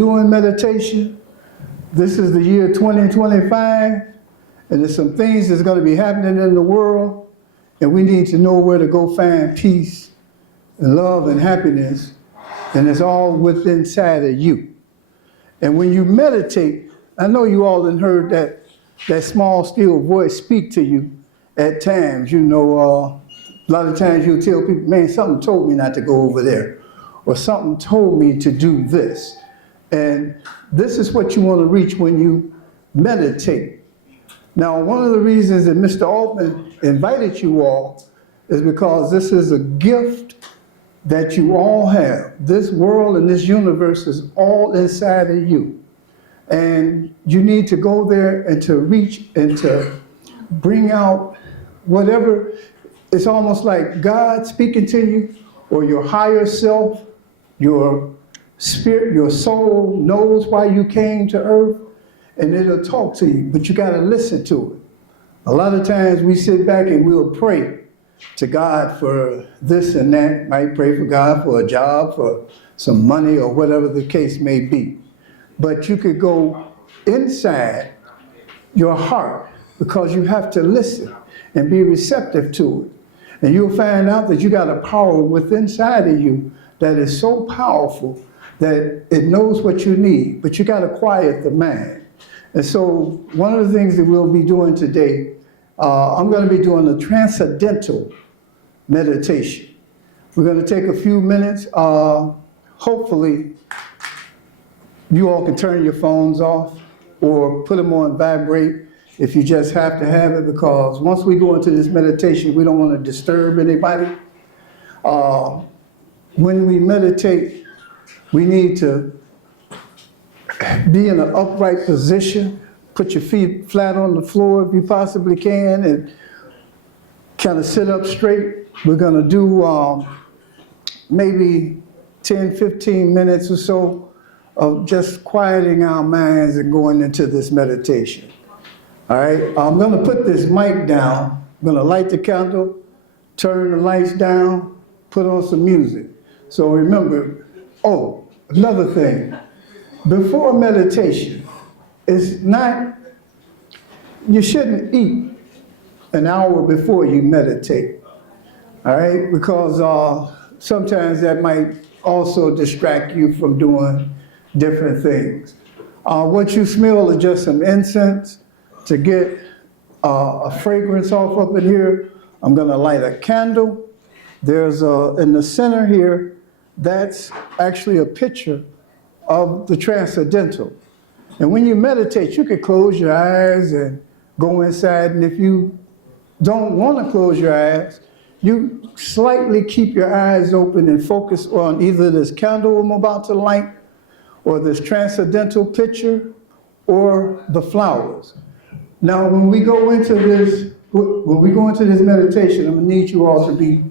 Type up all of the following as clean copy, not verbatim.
doing meditation. This is the year 2025, and there's some things that's going to be happening in the world, and we need to know where to go find peace and love and happiness, and it's all within inside of you. And when you meditate, I know you all have heard that small, still voice speak to you at times. You know, a lot of times you'll tell people, man, something told me not to go over there, or something told me to do this. And this is what you want to reach when you meditate. Now, one of the reasons that Mr. Altman invited you all is because this is a gift that you all have. This world and this universe is all inside of you. And you need to go there and to reach and to bring out whatever. It's almost like God speaking to you, or your higher self, your spirit, your soul knows why you came to earth, and it'll talk to you, but you got to listen to it. A lot of times we sit back and we'll pray to God for this and that, might pray for God for a job, for some money, or whatever the case may be. But you could go inside your heart, because you have to listen and be receptive to it. And you'll find out that you got a power within inside of you that is so powerful that it knows what you need, but you got to quiet the mind. And so one of the things that we'll be doing today, I'm going to be doing a transcendental meditation. We're going to take a few minutes. Hopefully, you all can turn your phones off or put them on vibrate if you just have to have it, because once we go into this meditation, we don't want to disturb anybody. When we meditate, we need to be in an upright position. Put your feet flat on the floor if you possibly can, and kind of sit up straight. We're going to do maybe 10, 15 minutes or so of just quieting our minds and going into this meditation. All right, I'm going to put this mic down. I'm going to light the candle, turn the lights down, put on some music. So remember, oh, another thing, before meditation, it's not, you shouldn't eat an hour before you meditate, all right? Because sometimes that might also distract you from doing different things. What you smell is just some incense. To get a fragrance off up in here, I'm gonna light a candle. There's in the center here, that's actually a picture of the transcendental. And when you meditate, you can close your eyes and go inside, and if you don't want to close your eyes, you slightly keep your eyes open and focus on either this candle I'm about to light, or this transcendental picture, or the flowers. Now, when we go into this meditation, I'm gonna need you all to be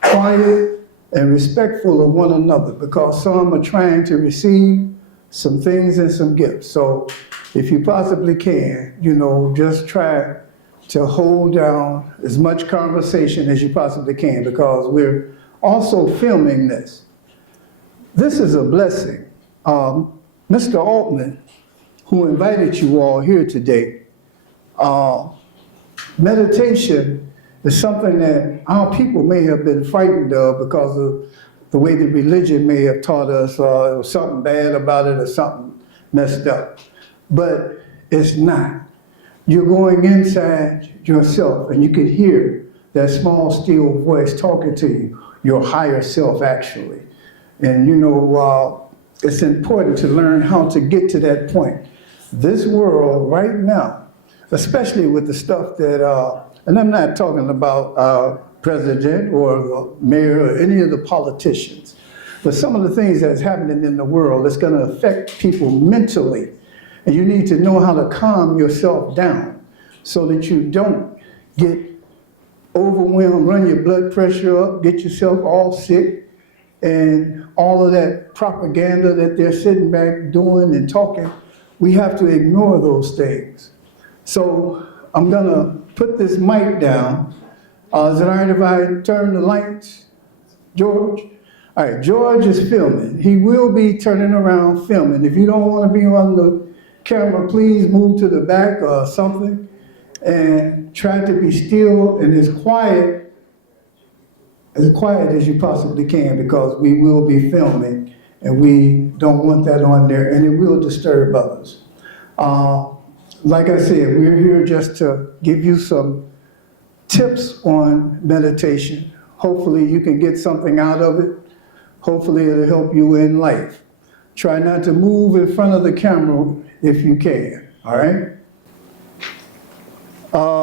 quiet and respectful of one another, because some are trying to receive some things and some gifts. So if you possibly can, you know, just try to hold down as much conversation as you possibly can, because we're also filming this. This is a blessing. Mr. Altman, who invited you all here today, meditation is something that our people may have been frightened of because of the way the religion may have taught us it was something bad about it or something messed up. But it's not. You're going inside yourself, and you can hear that small, still voice talking to you, your higher self, actually. And you know, it's important to learn how to get to that point. This world right now, especially with the stuff that, and I'm not talking about president or the mayor or any of the politicians, but some of the things that's happening in the world that's going to affect people mentally. And you need to know how to calm yourself down so that you don't get overwhelmed, run your blood pressure up, get yourself all sick, and all of that propaganda that they're sitting back doing and talking. We have to ignore those things. So I'm gonna put this mic down. Is it all right if I turn the lights, George? All right, George is filming. He will be turning around filming. If you don't want to be on the camera, please move to the back or something and try to be still and as quiet as you possibly can, because we will be filming and we don't want that on there, and it will disturb others. Uh, like I said, we're here just to give you some tips on meditation. Hopefully you can get something out of it. Hopefully it'll help you in life. Try not to move in front of the camera if you can, all right?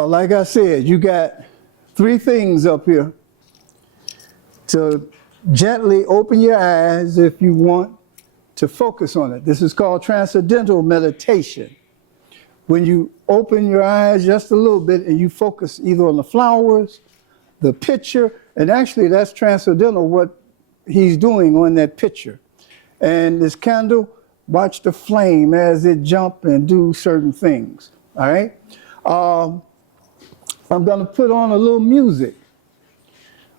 Like I said, you got 3 things up here to gently open your eyes if you want to focus on it. This is called transcendental meditation. When you open your eyes just a little bit and you focus either on the flowers, the picture, and actually that's transcendental what he's doing on that picture. And this candle, watch the flame as it jump and do certain things, all right? I'm gonna put on a little music.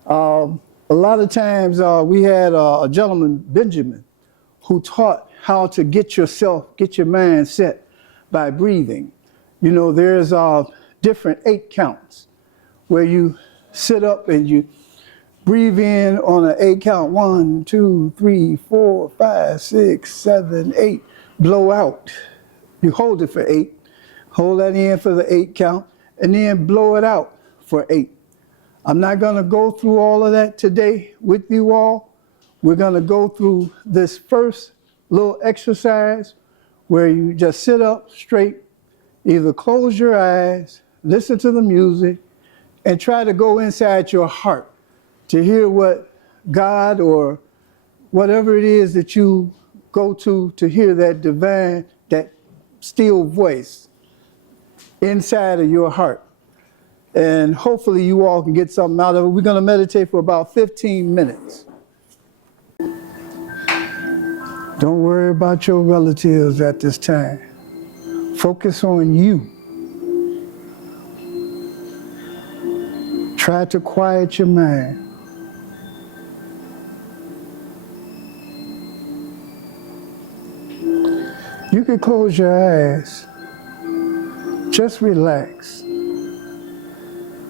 A lot of times we had a gentleman, Benjamin, who taught how to get your mind set by breathing. You know, there's different 8 counts where you sit up and you breathe in on an 8 count, 1, 2, 3, 4, 5, 6, 7, 8. Blow out. You hold it for 8. Hold that in for the 8 count, and then blow it out for 8. I'm not going to go through all of that today with you all. We're going to go through this first little exercise where you just sit up straight, either close your eyes, listen to the music, and try to go inside your heart to hear what God or whatever it is that you go to hear that divine, that still voice inside of your heart. And hopefully you all can get something out of it. We're going to meditate for about 15 minutes. Don't worry about your relatives at this time. Focus on you. Try to quiet your mind. You can close your eyes. Just relax.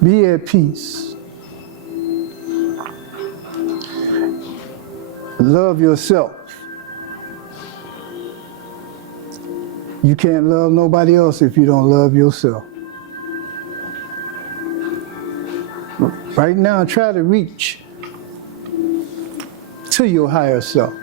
Be at peace. Love yourself. You can't love nobody else if you don't love yourself. Right now, try to reach to your higher self.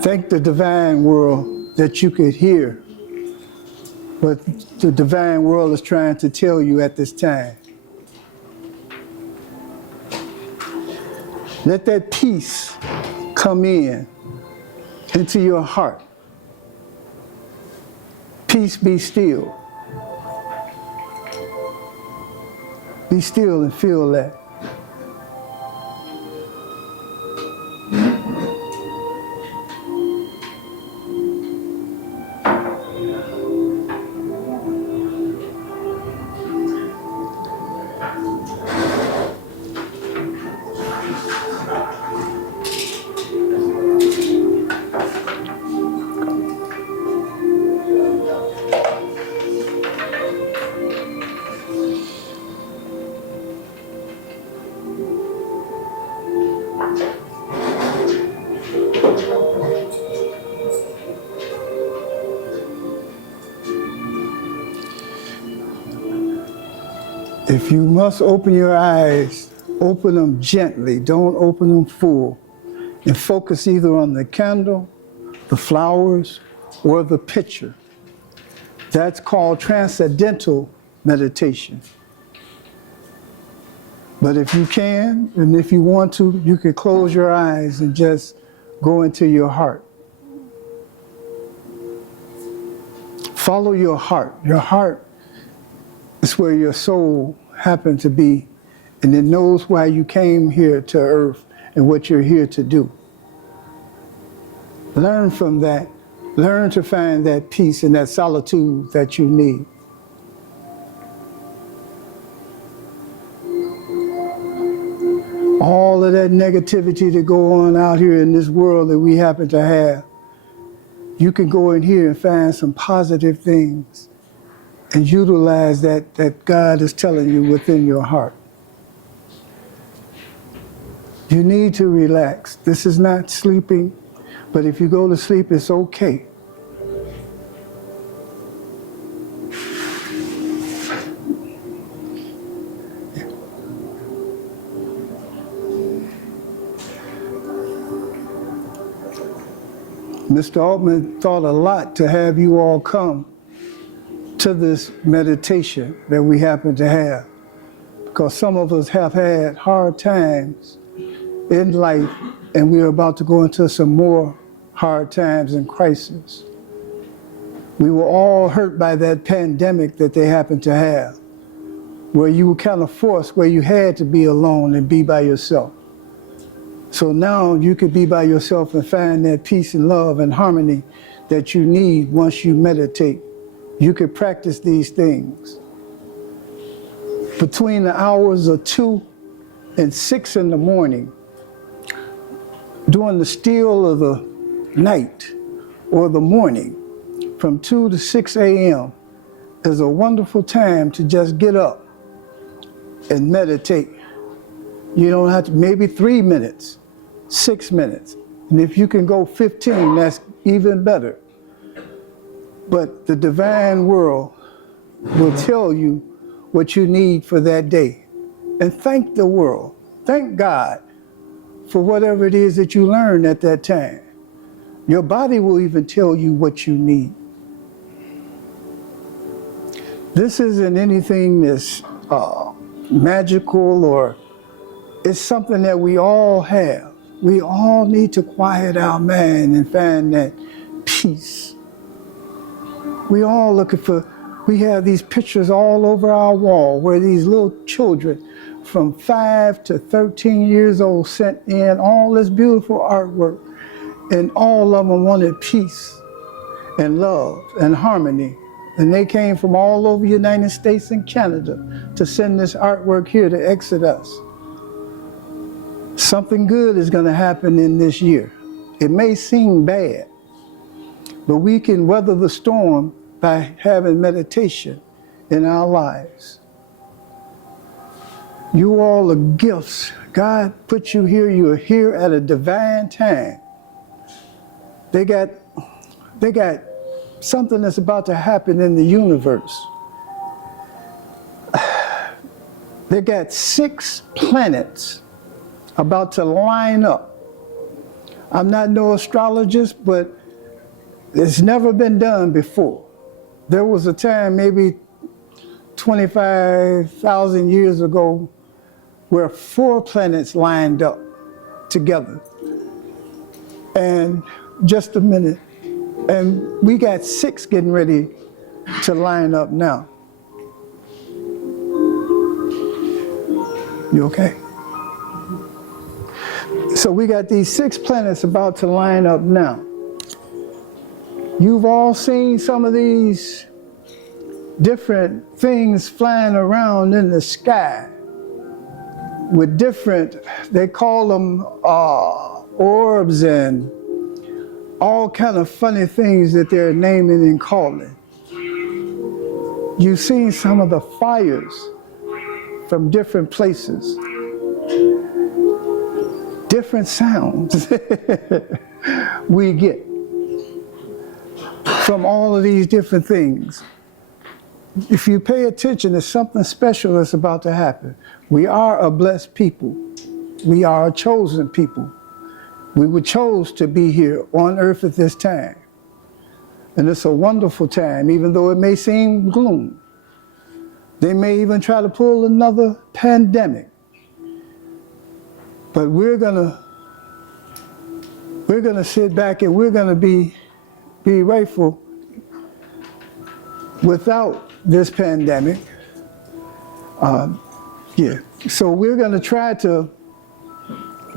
Thank the divine world that you could hear what the divine world is trying to tell you at this time. Let that peace come into your heart. Peace, be still. Be still and feel that. If you must open your eyes, open them gently. Don't open them full. And focus either on the candle, the flowers, or the picture. That's called transcendental meditation. But if you can, and if you want to, you can close your eyes and just go into your heart. Follow your heart. Your heart is where your soul happens to be, and it knows why you came here to earth and what you're here to do. Learn from that. Learn to find that peace and that solitude that you need. All of that negativity that go on out here in this world that we happen to have, you can go in here and find some positive things and utilize that God is telling you within your heart. You need to relax. This is not sleeping, but if you go to sleep, it's okay. Mr. Altman thought a lot to have you all come to this meditation that we happen to have, because some of us have had hard times in life, and we're about to go into some more hard times and crises. We were all hurt by that pandemic that they happened to have, where you were kind of forced, where you had to be alone and be by yourself. So now you could be by yourself and find that peace and love and harmony that you need once you meditate. You could practice these things. Between the hours of 2 and 6 in the morning, during the still of the night or the morning, from 2 to 6 a.m. is a wonderful time to just get up and meditate. You don't have to, maybe 3 minutes, 6 minutes. And if you can go 15, that's even better. But the divine world will tell you what you need for that day. And thank the world, thank God for whatever it is that you learned at that time. Your body will even tell you what you need. This isn't anything that's magical, or it's something that we all have. We all need to quiet our mind and find that peace. We all looking for, we have these pictures all over our wall where these little children from 5 to 13 years old sent in all this beautiful artwork, and all of them wanted peace and love and harmony. And they came from all over the United States and Canada to send this artwork here to Exodus. Something good is going to happen in this year. It may seem bad, but we can weather the storm by having meditation in our lives. You all are gifts. God put you here. You are here at a divine time. They got something that's about to happen in the universe. They got 6 planets about to line up. I'm not no astrologist, but it's never been done before. There was a time, maybe 25,000 years ago, where 4 planets lined up together. And just a minute, and we got 6 getting ready to line up now. You okay? So we got these 6 planets about to line up now. You've all seen some of these different things flying around in the sky with different, they call them orbs and all kind of funny things that they're naming and calling. You've seen some of the fires from different places, different sounds we get from all of these different things. If you pay attention, there's something special that's about to happen. We are a blessed people. We are a chosen people. We were chose to be here on earth at this time. And it's a wonderful time, even though it may seem gloom. They may even try to pull another pandemic. But we're gonna we're going to sit back and we're going to be grateful without this pandemic. Yeah. So we're going to try to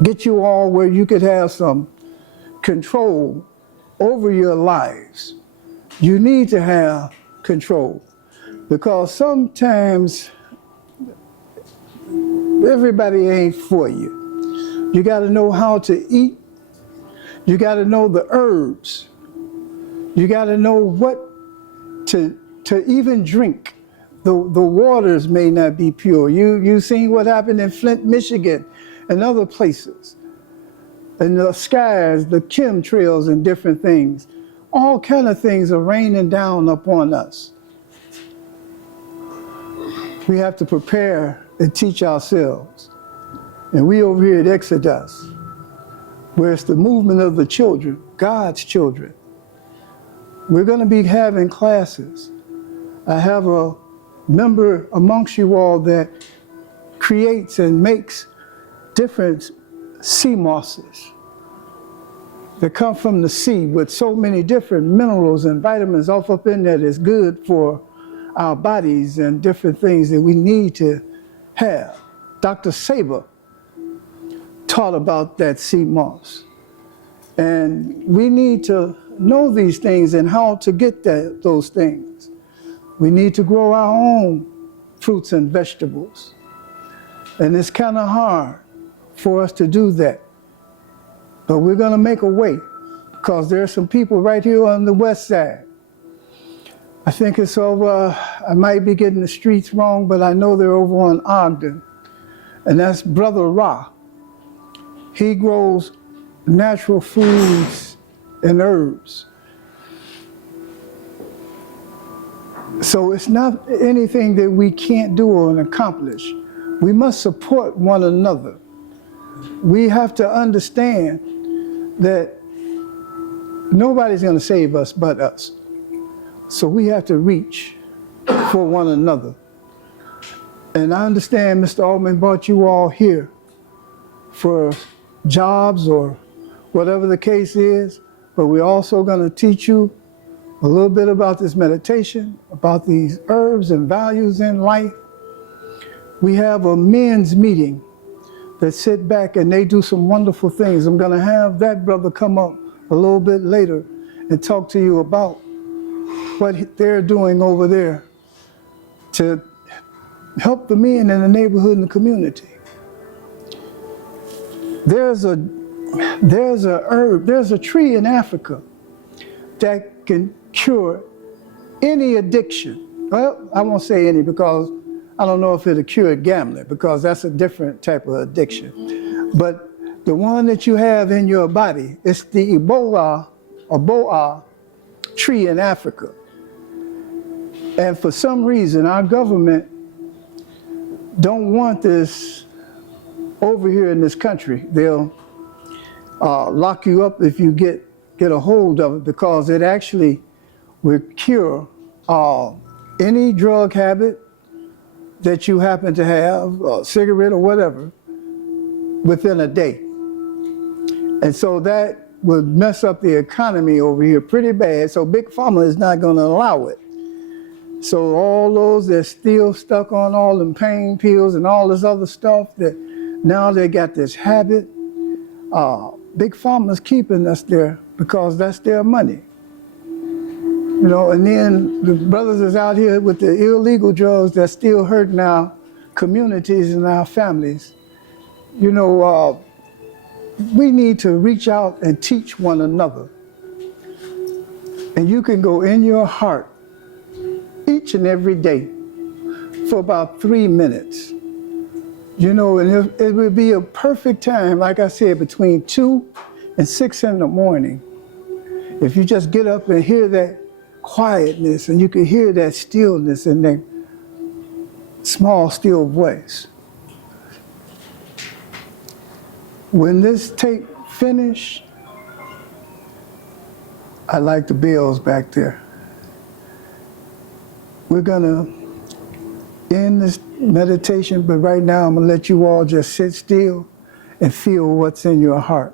get you all where you could have some control over your lives. You need to have control because sometimes everybody ain't for you. You got to know how to eat. You got to know the herbs. You got to know what to even drink. The waters may not be pure. You seen what happened in Flint, Michigan, and other places. And the skies, the chemtrails and different things. All kind of things are raining down upon us. We have to prepare and teach ourselves. And we over here at Exodus, where it's the movement of the children, God's children. We're going to be having classes. I have a member amongst you all that creates and makes different sea mosses that come from the sea with so many different minerals and vitamins off up in there that's good for our bodies and different things that we need to have. Dr. Saber taught about that sea moss. And we need to know these things and how to get those things. We need to grow our own fruits and vegetables. And it's kind of hard for us to do that. But we're going to make a way because there are some people right here on the west side. I think it's over, I might be getting the streets wrong, but I know they're over on Ogden. And that's Brother Ra. He grows natural foods and herbs. So it's not anything that we can't do or accomplish. We must support one another. We have to understand that nobody's going to save us but us. So we have to reach for one another. And I understand Mr. Altman brought you all here for jobs or whatever the case is, but we're also going to teach you a little bit about this meditation, about these herbs and values in life. We have a men's meeting that sit back and they do some wonderful things. I'm going to have that brother come up a little bit later and talk to you about what they're doing over there to help the men in the neighborhood and the community. There's a herb, there's a tree in Africa that can cure any addiction. Well, I won't say any because I don't know if it'll cure gambling because that's a different type of addiction. But the one that you have in your body, it's the Ebola tree in Africa. And for some reason, our government don't want this over here in this country. They'll lock you up if you get a hold of it because it actually will cure any drug habit that you happen to have, a cigarette or whatever, within a day. And so that would mess up the economy over here pretty bad. So Big Pharma is not going to allow it. So all those that's still stuck on all them pain pills and all this other stuff, that now they got this habit, Big Pharma's keeping us there because that's their money. You know, and then the brothers is out here with the illegal drugs that's still hurting our communities and our families. You know, we need to reach out and teach one another. And you can go in your heart each and every day for about 3 minutes. You know, and it would be a perfect time, like I said, between 2 and 6 in the morning. If you just get up and hear that quietness and you can hear that stillness in that small, still voice. When this tape finished, I like the bells back there. We're gonna end this meditation, but right now I'm gonna let you all just sit still and feel what's in your heart.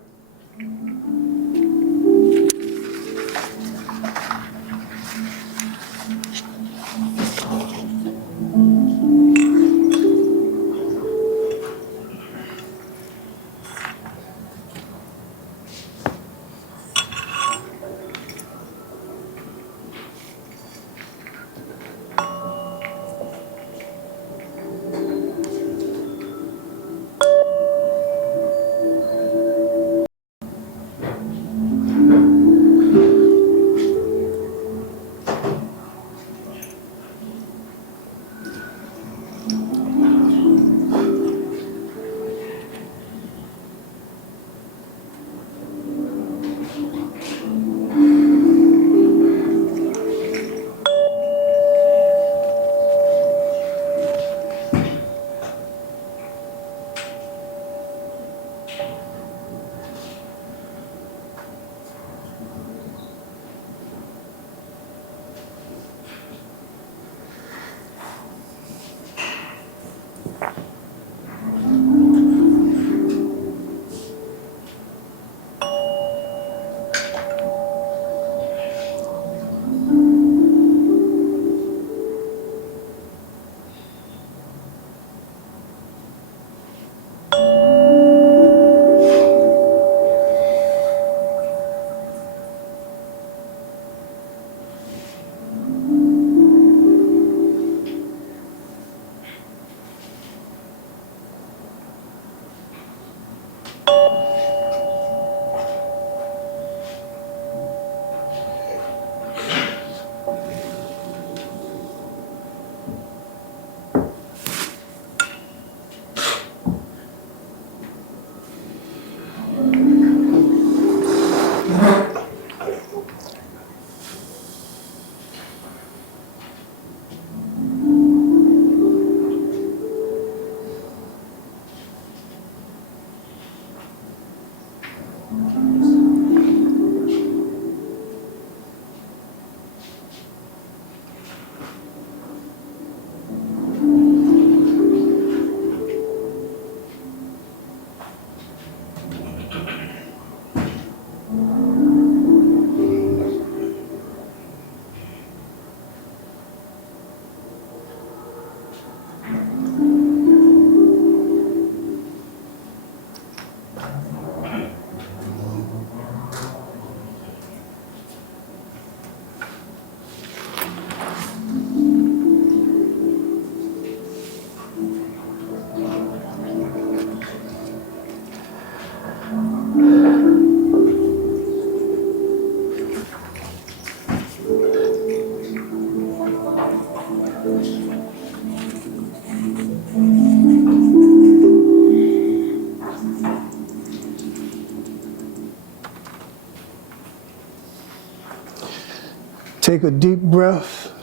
Take a deep breath.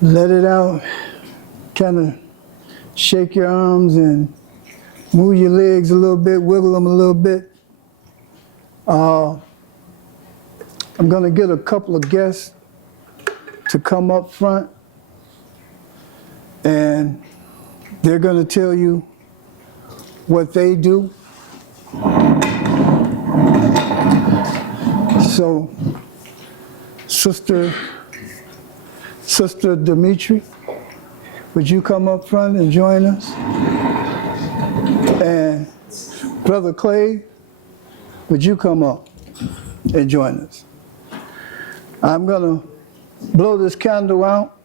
Let it out. Kind of shake your arms and move your legs a little bit, wiggle them a little bit. I'm going to get a couple of guests to come up front, and they're going to tell you what they do. So, Sister Dimitri, would you come up front and join us? And Brother Clay, would you come up and join us? I'm going to blow this candle out.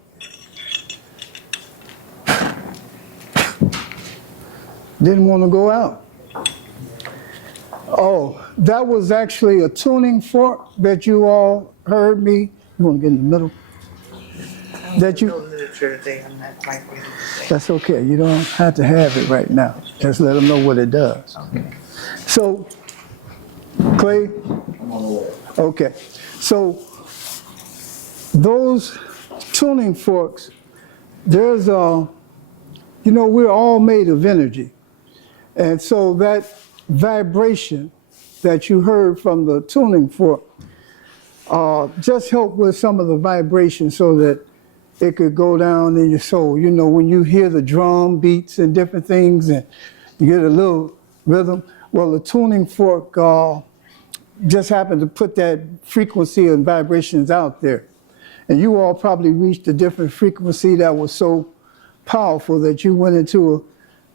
Didn't want to go out. Oh, that was actually a tuning fork that you all heard me. You want to get in the middle? That you. Literature today. I'm not quite ready today. That's okay. You don't have to have it right now. Just let them know what it does. Okay. So, Clay. Okay. So those tuning forks, there's a, you know, we're all made of energy. And so that vibration that you heard from the tuning fork just helped with some of the vibration so that it could go down in your soul. You know, when you hear the drum beats and different things and you get a little rhythm, well, the tuning fork just happened to put that frequency and vibrations out there. And you all probably reached a different frequency that was so powerful that you went into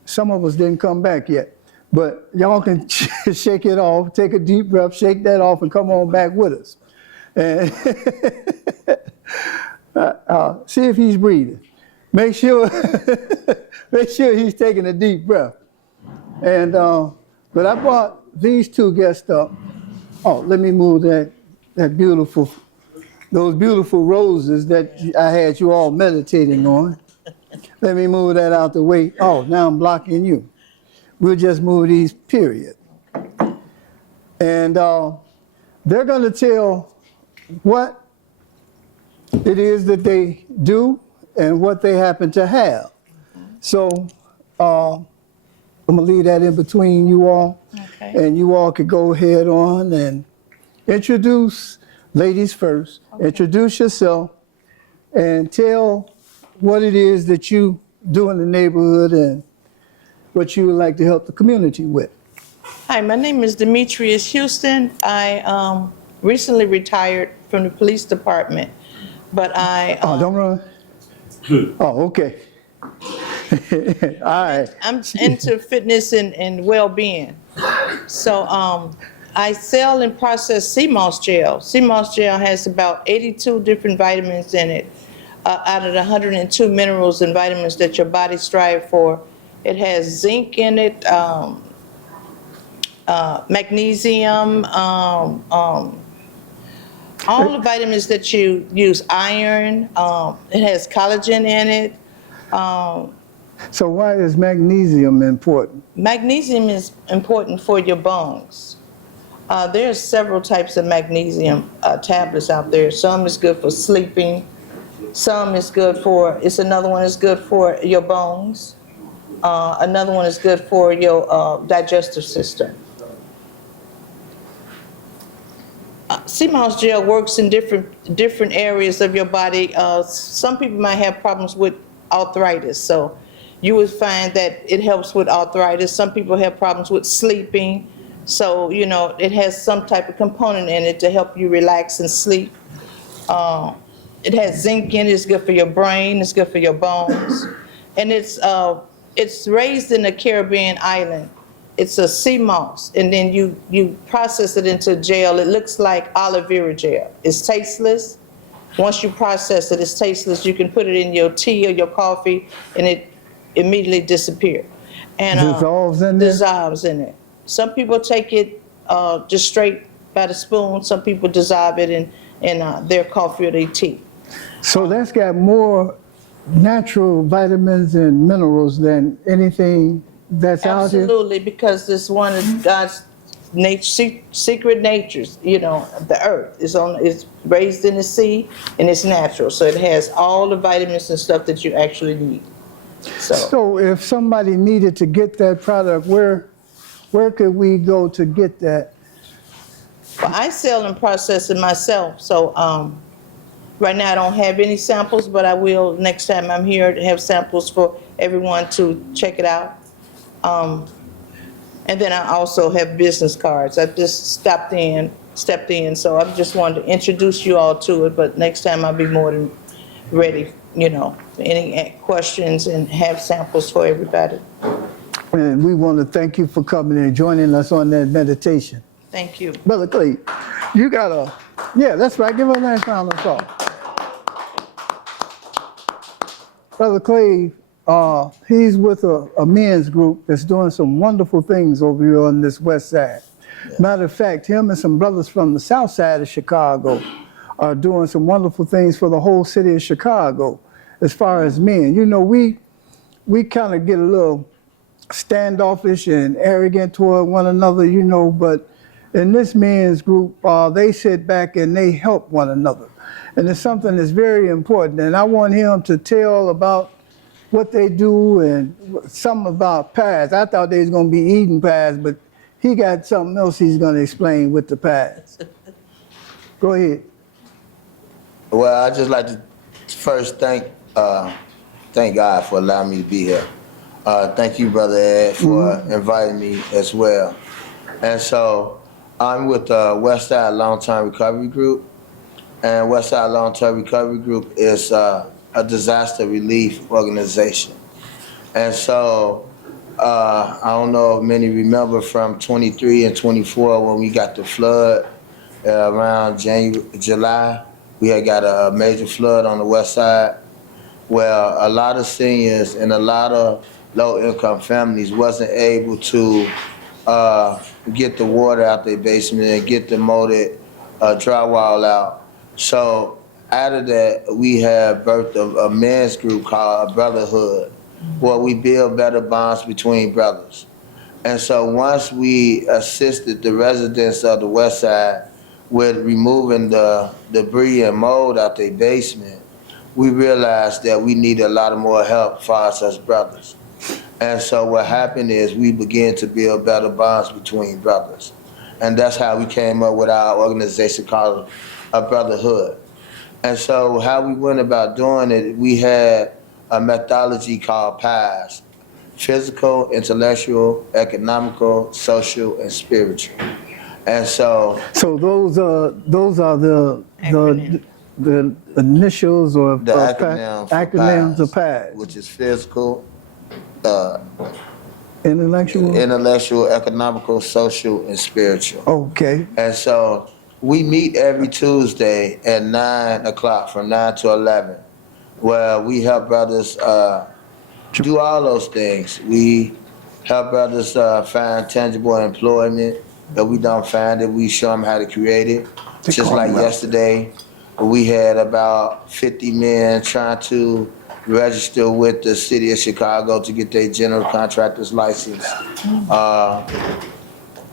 some of us didn't come back yet. But y'all can shake it off, take a deep breath, shake that off, and come on back with us. And see if he's breathing. Make sure he's taking a deep breath. And but I brought these two guests up. Oh, let me move those beautiful roses that I had you all meditating on. Let me move that out the way. Oh, now I'm blocking you. We'll just move these, period. And they're going to tell what it is that they do and what they happen to have. So I'm going to leave that in between you all. Okay. And you all could go ahead on and introduce, ladies first, okay. Introduce yourself and tell what it is that you do in the neighborhood and what you would like to help the community with. Hi, my name is Demetrius Houston. I recently retired from the police department, but I... oh, don't run. Oh, okay. All right. I'm into fitness and well-being. So I sell and process CMOS gel. CMOS gel has about 82 different vitamins in it, out of the 102 minerals and vitamins that your body strives for. It has zinc in it, magnesium, all the vitamins that you use, iron. It has collagen in it. So why is magnesium important? Magnesium is important for your bones. There's several types of magnesium tablets out there. Some is good for sleeping. Some is good for, another one is good for your bones. Another one is good for your digestive system. CMOS gel works in different areas of your body. Some people might have problems with arthritis, so you would find that it helps with arthritis. Some people have problems with sleeping, so you know it has some type of component in it to help you relax and sleep. It has zinc in it. It's good for your brain. It's good for your bones, and it's raised in the Caribbean island. It's a sea moss, and then you process it into gel. It looks like aloe vera gel. It's tasteless. Once you process it, it's tasteless. You can put it in your tea or your coffee, and it immediately disappears. And dissolves in there? Dissolves in it. Some people take it just straight by the spoon. Some people dissolve it in their coffee or their tea. So that's got more natural vitamins and minerals than anything that's out here? Absolutely, because it's one of God's secret natures. You know, the earth is raised in the sea and it's natural, so it has all the vitamins and stuff that you actually need. So if somebody needed to get that product, where could we go to get that? Well, I sell and process it myself, so right now I don't have any samples, but I will next time I'm here to have samples for everyone to check it out. And then I also have business cards. I just stepped in, so I just wanted to introduce you all to it, but next time I'll be more than ready, you know, for any questions and have samples for everybody. And we want to thank you for coming and joining us on that meditation. Thank you. Brother Clay, you got yeah, that's right. Give her a nice round of applause. Brother Clay, he's with a men's group that's doing some wonderful things over here on this west side. Yeah. Matter of fact, him and some brothers from the south side of Chicago are doing some wonderful things for the whole city of Chicago as far as men. You know, we kind of get a little standoffish and arrogant toward one another, you know, but in this men's group, they sit back and they help one another. And it's something that's very important. And I want him to tell about what they do and something about pies. I thought they was going to be eating pies, but he got something else he's going to explain with the pies. Go ahead. Well, I'd just like to first thank God for allowing me to be here. Thank you, Brother Ed, for inviting me as well. And so I'm with the Westside Long-Term Recovery Group. And Westside Long-Term Recovery Group is a disaster relief organization. And so I don't know if many remember from 23 and 24 when we got the flood around July. We had got a major flood on the west side where a lot of seniors and a lot of low-income families wasn't able to get the water out their basement and get the molded drywall out. So out of that, we have birthed a men's group called a Brotherhood, where we build better bonds between brothers. And so once we assisted the residents of the west side with removing the debris and mold out their basement, we realized that we needed a lot of more help for us as brothers. And so what happened is we began to build better bonds between brothers. And that's how we came up with our organization called a Brotherhood. And so how we went about doing it, we had a methodology called T.R.I.P.S, physical, intellectual, economical, social, and spiritual. And so those are the initials or the acronyms of T.R.I.P.S, which is physical, intellectual, economical, social, and spiritual. Okay. And so we meet every Tuesday at 9 o'clock, from 9 to 11, where we help brothers do all those things. We help brothers find tangible employment. If we don't find it, we show them how to create it. Just like yesterday, we had about 50 men trying to register with the city of Chicago to get their general contractor's license.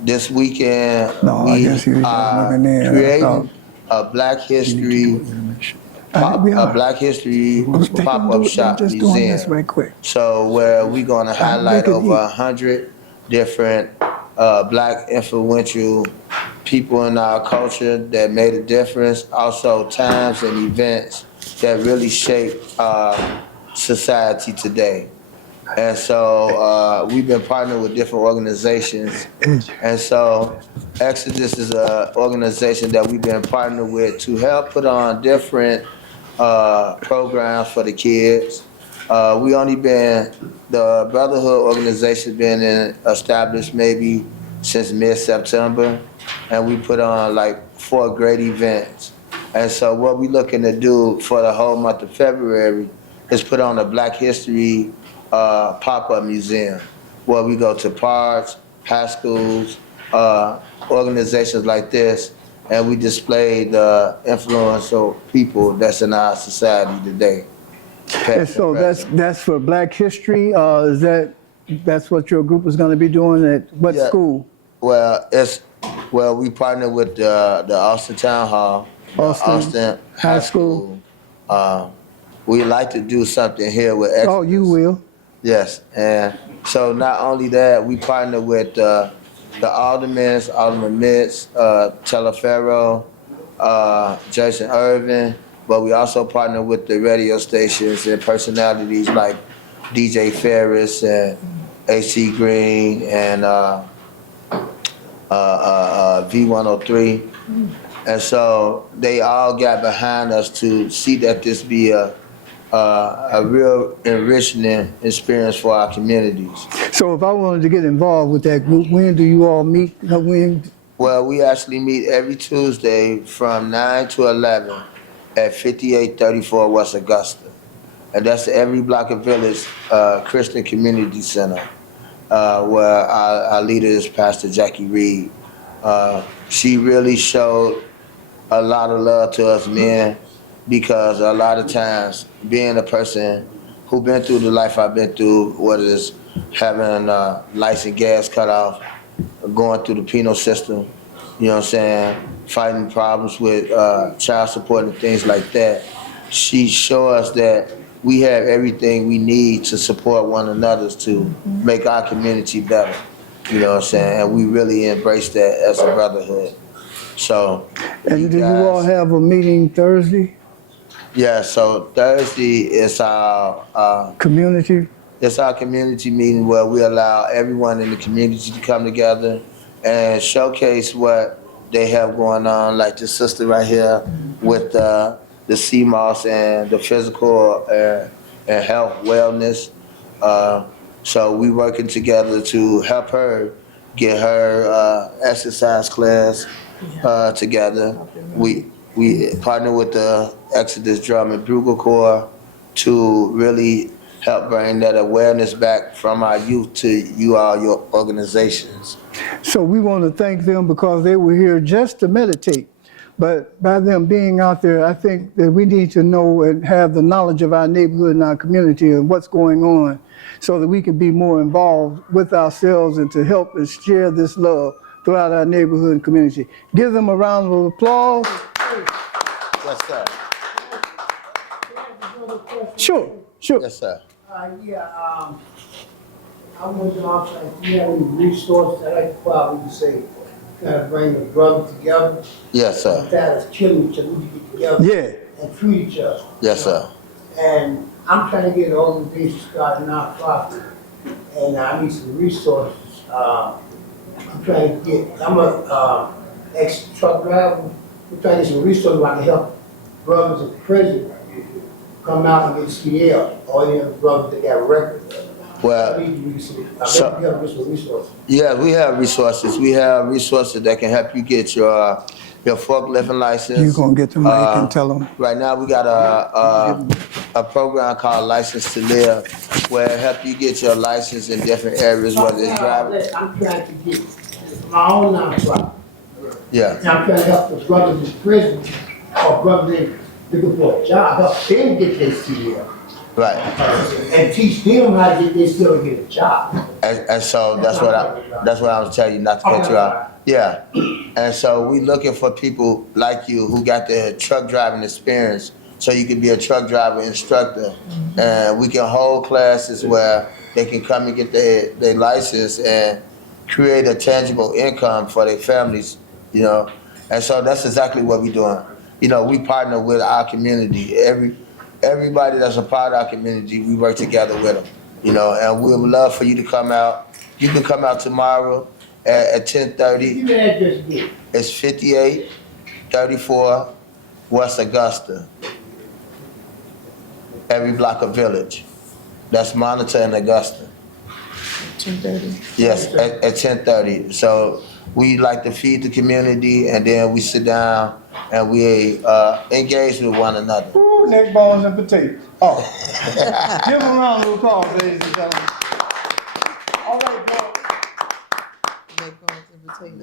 This weekend, we are creating a Black History pop-up shop museum. So where we're gonna highlight over 100 different Black influential people in our culture that made a difference, also times and events that really shaped our society today. And so we've been partnering with different organizations. And so Exodus is an organization that we've been partnered with to help put on different programs for the kids. The Brotherhood organization been established maybe since mid-September, and we put on like 4 great events. And so what we're looking to do for the whole month of February is put on a Black History pop-up museum, where we go to parks, high schools, organizations like this, and we display the influential people that's in our society today. And so that's for Black History. That's what your group is going to be doing at what school? Well, Well, we partner with the Austin Town Hall, the Austin High School. We like to do something here with Oh, you will. Yes, and so not only that, we partner with the Alderman Mitz, Teleferro, Jason Irvin, but we also partner with the radio stations and personalities like DJ Ferris and AC Green and V103. And so they all got behind us to see that this be a real enriching experience for our communities. So if I wanted to get involved with that group, when do you all meet? When? Well, we actually meet every Tuesday from 9 to 11 at 5834 West Augusta. And that's the Every Block of Village Christian Community Center, where our leader is Pastor Jackie Reed. She really showed a lot of love to us men, because a lot of times, being a person who been through the life I've been through, whether it's having lights and gas cut off, going through the penal system, you know what I'm saying, fighting problems with child support and things like that, she showed us that we have everything we need to support one another to make our community better, you know what I'm saying, and we really embrace that as a brotherhood. So, And do you all have a meeting Thursday? Yeah, so Thursday is our Community? it's our community meeting where we allow everyone in the community to come together and showcase what they have going on, like the sister right here with the CMOS and the physical and health wellness. So we working together to help her get her exercise class together. We partner with the Exodus Drum and Bugle Corps to really help bring that awareness back from our youth to you all, your organizations. So we want to thank them because they were here just to meditate. But by them being out there, I think that we need to know and have the knowledge of our neighborhood and our community and what's going on so that we can be more involved with ourselves and to help and share this love throughout our neighborhood and community. Give them a round of applause. Yes, sir. Sure, sure. Yes, sir. I want to ask if you have any resources that I could probably say, kind of bring the brothers together. Yes, sir. Instead of killing each other, we can get together Yeah. and treat each other. Yes, sir. And I'm trying to get an organization started, nonprofit, and I need some resources. I'm trying to get, I'm a ex-truck driver. I'm trying to get some resources where I can help brothers in prison come out and get CL, or any other brothers that got records. Well, I need resources. so- I have resources. yeah, we have resources. We have resources that can help you get your forklifting license. You're going to get the mic and tell them. Right now, we got a program called License to Live, where it help you get your license in different areas, whether it's driving. I'm trying to get my own nonprofit. Yeah, And I'm trying to help the brothers in prison or brothers looking for a job, help them get their CDL. right. And teach them how to get their CDL and get a job. And so that's what I was telling you, not to cut you off. Yeah. And so we looking for people like you who got the truck driving experience, so you can be a truck driver instructor. And we can hold classes where they can come and get their license and create a tangible income for their families, you know. And so that's exactly what we're doing. You know, we partner with our community. Everybody that's a part of our community, we work together with them, you know, and we would love for you to come out. You can come out tomorrow at 10:30. Give me the address again. It's 5834 West Augusta. Every block of village. That's Monitor and Augusta. 10:30. Yes, at 10:30. So we like to feed the community, and then we sit down and we engage with one another. Ooh, neck bones and potatoes. Oh. Give them a round of applause, ladies and gentlemen. All right, bro. Make one invitation.